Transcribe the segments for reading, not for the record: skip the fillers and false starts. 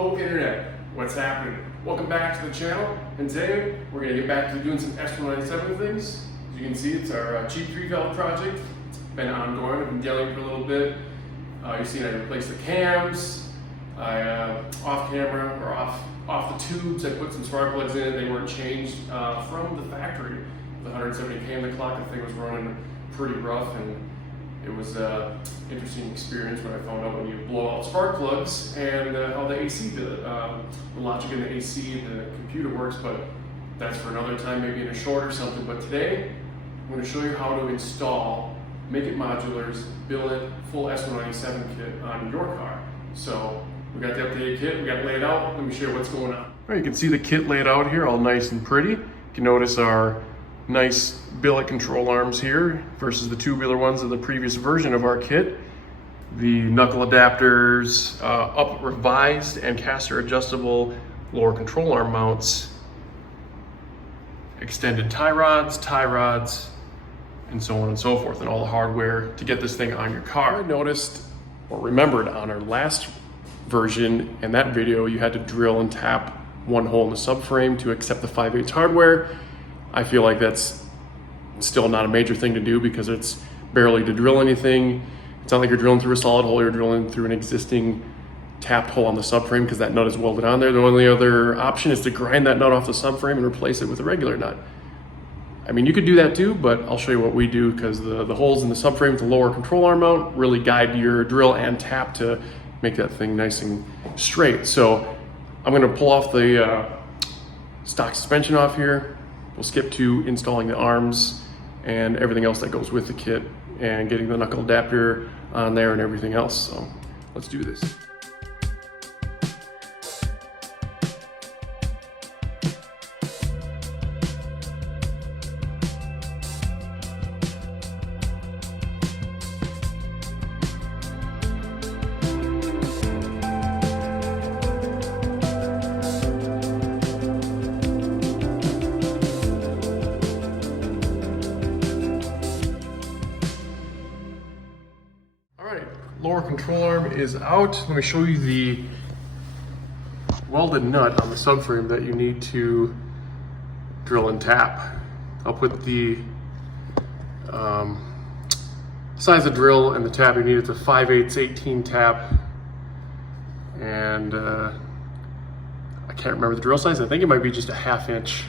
Ho Internet, what's happening? Welcome back to the channel, and today we're going to get back to doing some S197 things. As you can see, it's our cheap 3-valve project. It's been ongoing, I've been dealing for a little bit. You see I replaced the cams, off camera, or off the tubes, I put some spark plugs in, they weren't changed from the factory. The 170K in the clock, the thing was running pretty rough, and it was an interesting experience when I found out when you blow out spark plugs and how the AC, the logic in the AC and the computer works, but that's for another time, maybe in a short or something. But today, I'm going to show you how to install Make It Modular's Billet full S197 kit on your car. So we got the updated kit, we got it laid out. Let me show you what's going on. All right, you can see the kit laid out here, all nice and pretty. You can notice our nice billet control arms here versus the tubular ones of the previous version of our kit. The knuckle adapters, up revised and caster adjustable lower control arm mounts, extended tie rods, and so on and so forth, and all the hardware to get this thing on your car. I noticed or remembered on our last version in that video, you had to drill and tap one hole in the subframe to accept the 5/8 hardware. I feel like that's still not a major thing to do because it's barely to drill anything. It's not like you're drilling through a solid hole, you're drilling through an existing tapped hole on the subframe because that nut is welded on there. The only other option is to grind that nut off the subframe and replace it with a regular nut. I mean, you could do that too, but I'll show you what we do because the holes in the subframe with the lower control arm mount really guide your drill and tap to make that thing nice and straight. So I'm gonna pull off the stock suspension off here. We'll skip to installing the arms and everything else that goes with the kit and getting the knuckle adapter on there and everything else. So let's do this. Lower control arm is out. Let me show you the welded nut on the subframe that you need to drill and tap. I'll put the size of drill and the tap you need. It's a 5/8 18 tap, and I can't remember the drill size. I think it might be just a 1/2 inch.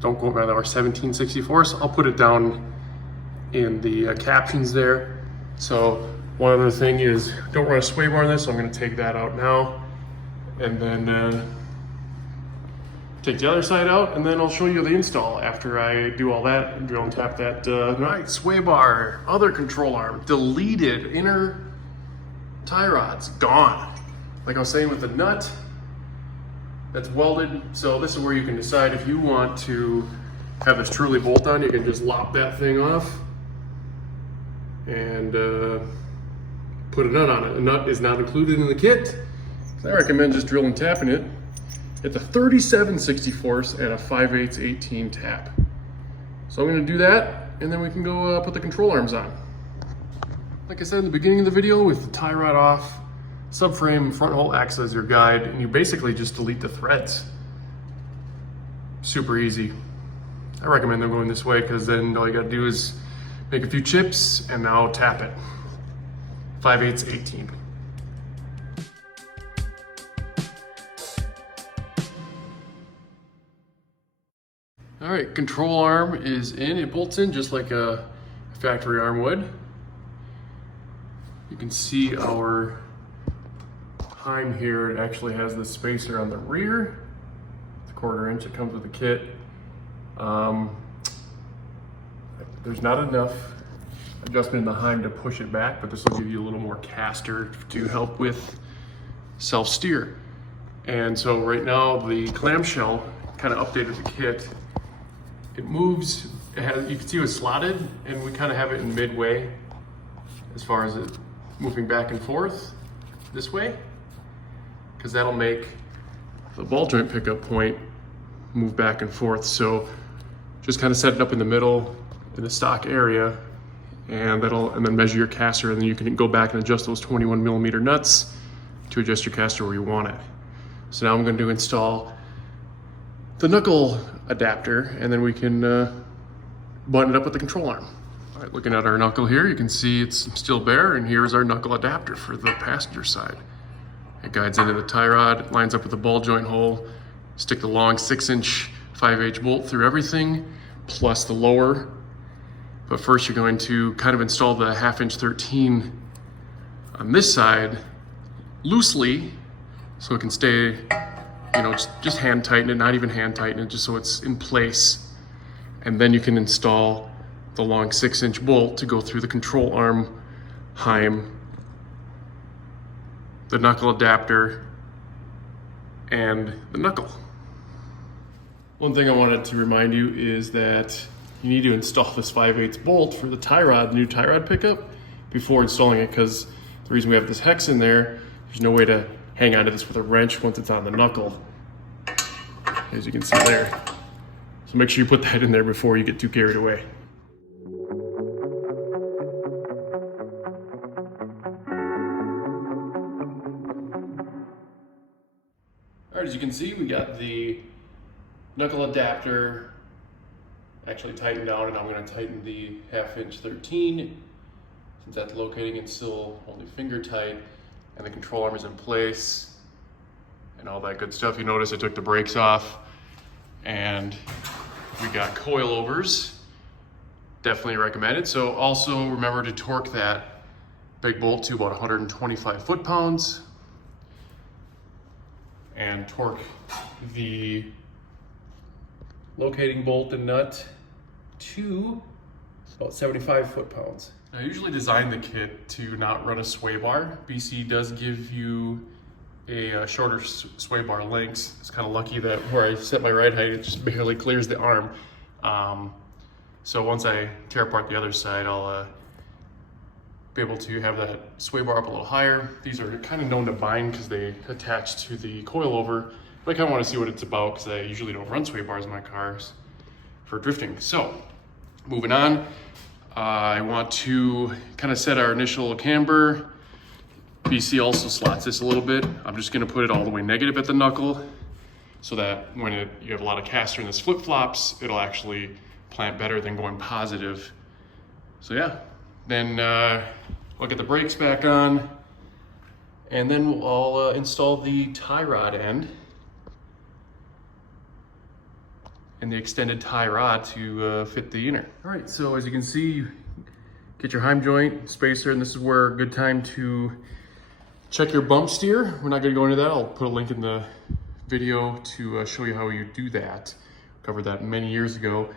Don't quote me on that, or 17/64. I'll put it down in the captions there. So one other thing is, don't run a sway bar on this, so I'm going to take that out now. And then take the other side out, and then I'll show you the install after I do all that and drill and tap that. Right, sway bar, other control arm, deleted, inner tie rods, gone. Like I was saying with the nut, that's welded. So this is where you can decide if you want to have this truly bolt on. You can just lop that thing off and put a nut on it. A nut is not included in the kit, so I recommend just drill and tapping it. It's a 37/64 and a 5/8 18 tap. So I'm going to do that, and then we can go put the control arms on. Like I said in the beginning of the video, with the tie rod off, subframe front hole acts as your guide, and you basically just delete the threads. Super easy. I recommend them going this way because then all you got to do is make a few chips and now tap it. 5/8 18. All right, control arm is in. It bolts in just like a factory arm would. You can see our Heim here. It actually has the spacer on the rear. It's a 1/4 inch. It comes with the kit. There's not enough adjustment in the Heim to push it back, but this will give you a little more caster to help with self-steer. And so right now the clamshell kind of updated the kit. It moves, you can see it was slotted, and we kind of have it in midway as far as it moving back and forth this way, because that'll make the ball joint pickup point move back and forth. So just kind of set it up in the middle in the stock area, and then measure your caster, and then you can go back and adjust those 21mm nuts to adjust your caster where you want it. So now I'm going to install the knuckle adapter, and then we can button it up with the control arm. All right, looking at our knuckle here, you can see it's still bare, and here's our knuckle adapter for the passenger side. It guides into the tie rod, lines up with the ball joint hole, stick the long 6-inch 5H bolt through everything, plus the lower. But first you're going to kind of install the 1/2-inch 13 on this side loosely, so it can stay, you know, just hand tighten it, not even hand tighten it, just so it's in place. And then you can install the long 6-inch bolt to go through the control arm, heim, the knuckle adapter, and the knuckle. One thing I wanted to remind you is that you need to install this 5/8 bolt for the tie rod, new tie rod pickup, before installing it, because the reason we have this hex in there, there's no way to hang onto this with a wrench once it's on the knuckle, as you can see there. So make sure you put that in there before you get too carried away. All right, as you can see, we got the knuckle adapter actually tightened down, and I'm going to tighten the 1/2-inch 13 since that's locating and still only finger tight, and the control arm is in place and all that good stuff. You notice I took the brakes off, and we got coilovers. Definitely recommended. So also remember to torque that big bolt to about 125 foot-pounds, and torque the locating bolt and nut to about 75 foot-pounds. I usually design the kit to not run a sway bar. BC does give you a shorter sway bar length. It's kind of lucky that where I set my ride height, it just barely clears the arm. So once I tear apart the other side, I'll be able to have that sway bar up a little higher. These are kind of known to bind because they attach to the coilover, but I kind of want to see what it's about because I usually don't run sway bars in my cars for drifting. So moving on, I want to kind of set our initial camber. BC also slots this a little bit. I'm just going to put it all the way negative at the knuckle so that when you have a lot of caster and this flip-flops, it'll actually plant better than going positive. So yeah, then we'll get the brakes back on, and then I'll install the tie rod end and the extended tie rod to fit the inner. All right, so as you can see, you get your heim joint, spacer, and this is where a good time to check your bump steer. We're not gonna go into that. I'll put a link in the video to show you how you do that. Covered that many years ago.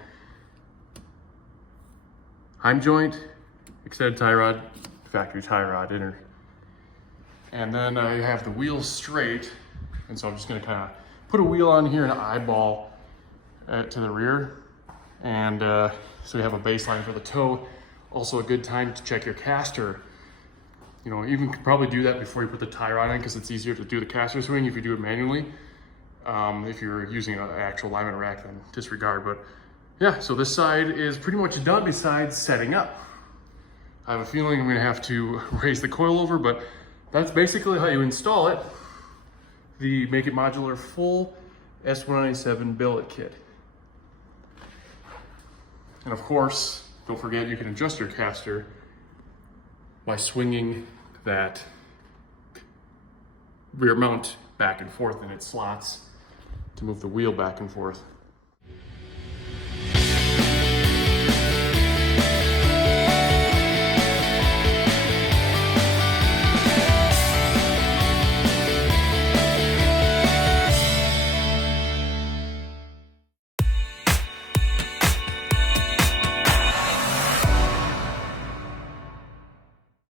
Heim joint, extended tie rod, factory tie rod, inner. And then I have the wheels straight, and so I'm just gonna kind of put a wheel on here and eyeball to the rear, and so you have a baseline for the toe. Also a good time to check your caster. You know, you can probably do that before you put the tie rod in because it's easier to do the caster swing if you do it manually. If you're using an actual alignment rack, then disregard. But yeah, so this side is pretty much done besides setting up. I have a feeling I'm gonna have to raise the coilover, but that's basically how you install it. The Make It Modular full S197 Billet kit. And of course, don't forget you can adjust your caster by swinging that rear mount back and forth in its slots to move the wheel back and forth.